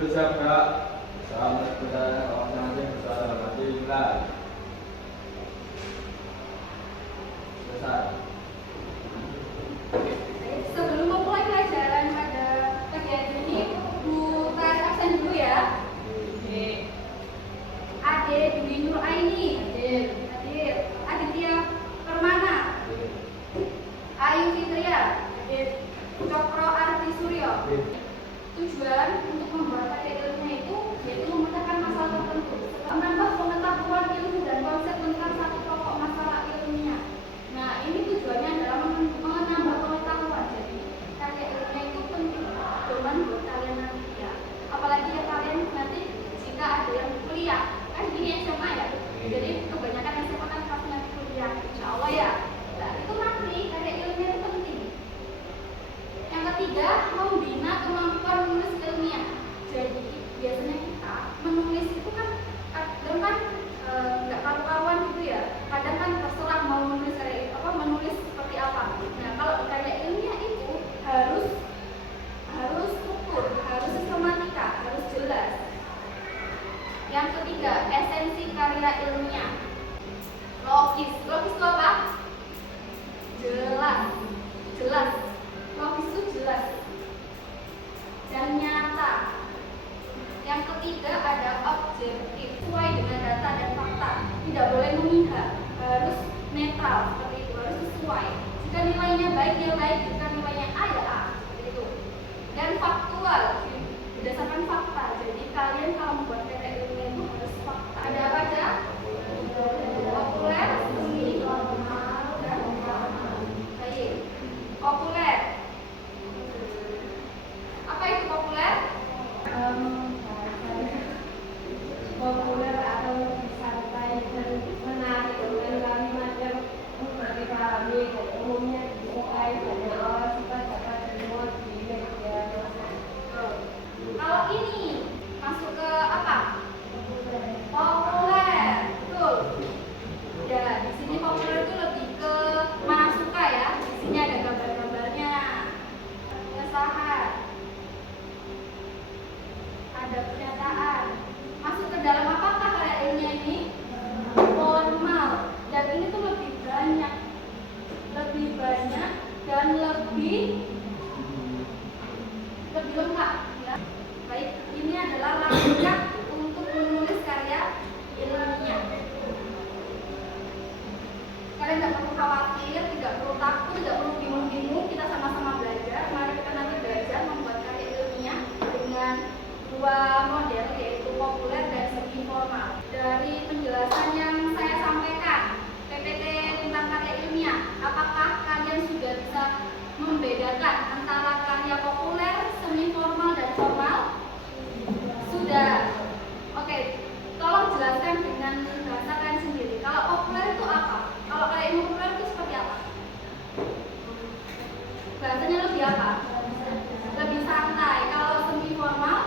Dulu siap Kak. Selamat berjalan kawasan selamat tinggal. Selesai. Sebelum memulai pelajaran pada pagi hari ini, Bu tes absen dulu ya. Oke. Ade Dwi Nur Aini. Hadir. Aditya Permana. Ayu Fitria. Hadir. Cokro Arti Suryo. Tujuan untuk membuat karya ilmiah itu yaitu memecahkan masalah tertentu, menambah pengetahuan ilmu dan konsep tentang satu pokok masalah ilmiah. Nah, ini tujuannya adalah menambah pengetahuan. Jadi, karya ilmiah itu penting doman buat kalian nanti ya. Apalagi ya kalian nanti jika ada yang kuliah, kan ini SMA ya. Jadi kebanyakan SMA kan kelasnya kuliah, insya Allah ya. Nah, itu nanti karya ilmiah itu penting. Yang ketiga, membina kemampuan menulis ilmiah. Jadi biasanya kita menulis itu kan kadang kan nggak karu-karuan gitu ya. Kadang kan terserah mau menulis menulis seperti apa. Nah, kalau karya ilmiah itu harus struktur, harus sistematika, harus jelas. Yang ketiga, esensi karya ilmiah. Logis. Logis itu apa? Jelas. Logis itu jelas dan nyata. Yang ketiga ada objektif, sesuai dengan data dan fakta. Tidak boleh memihak, harus netral seperti itu, harus sesuai. Jika nilainya baik ya baik, jika nilainya A ya A, seperti itu. Dan faktual, berdasarkan fakta. Jadi kalian kalau membuat karya ilmiah itu harus fakta. Ada apa aja? Populer, seni, formal, dan baik. Populer. Apa itu populer? Populer atau santai dan menarik dengan kalimat yang mudah dipahami dan umumnya disukai banyak orang suka dapat dimuat di media massa. Kalau ini masuk ke apa? Populer, betul. Ya, di sini populer itu lebih ke mana suka ya. Di sini ada gambar-gambarnya, pengesahan, ada pernyataan. Masuk ke dalam apakah karya ilmiah ini? Formal. Dan ini tuh lebih banyak dan lebih lengkap ya. Baik, ini adalah langkah untuk menulis karya ilmiah. Kalian tidak perlu khawatir, tidak perlu takut, tidak perlu bingung-bingung. Kita sama-sama belajar. Mari kita nanti belajar membuat karya ilmiah dengan dua model, yaitu populer dan semi formal. Dari penjelasan yang saya sampaikan, PPT tentang karya ilmiah, apakah kalian sudah bisa membedakan antara karya populer, semi formal, dan formal? Sudah. Oke, tolong jelaskan dengan bahasa kalian sendiri. Kalau populer itu apa? Kalau karya ilmu populer itu seperti apa? Bahasanya lebih apa? Lebih santai. Kalau semi formal,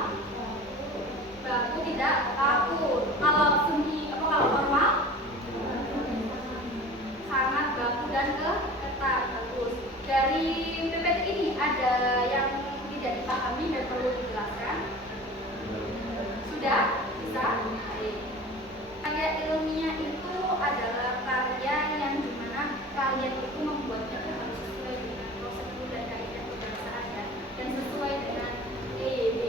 baku tidak kaku. Kalau formal, sangat baku dan ketat. Bagus. Dari PPT ini ada yang tidak dipahami dan perlu dijelaskan? Sudah? Bisa? Baik. Karya ilmiah itu adalah karya yang dimana kalian itu membuatnya harus sesuai dengan prosedur dan kaidah pembacaan dan sesuai dengan EYD,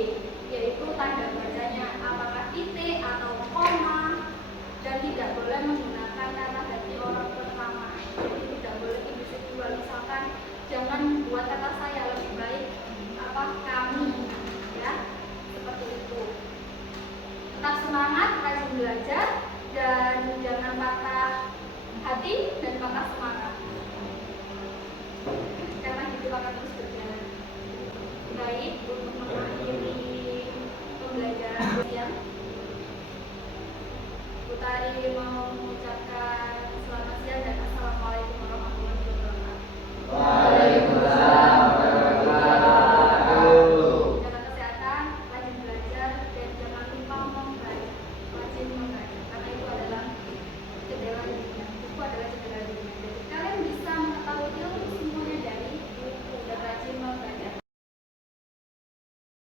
yaitu tanda bacanya apakah titik atau koma, dan tidak boleh menggunakan kata ganti orang pertama. Jadi tidak boleh individual. Misalkan jangan buat kata saya, lebih baik kami, ya, seperti itu. Tetap semangat, rajin belajar, dan jangan patah hati dan patah semangat, karena hidup akan terus berjalan. Baik, untuk mengakhiri pembelajaran siang, Bu Tari mau mengucapkan selamat siang dan assalamualaikum warahmatullahi wabarakatuh.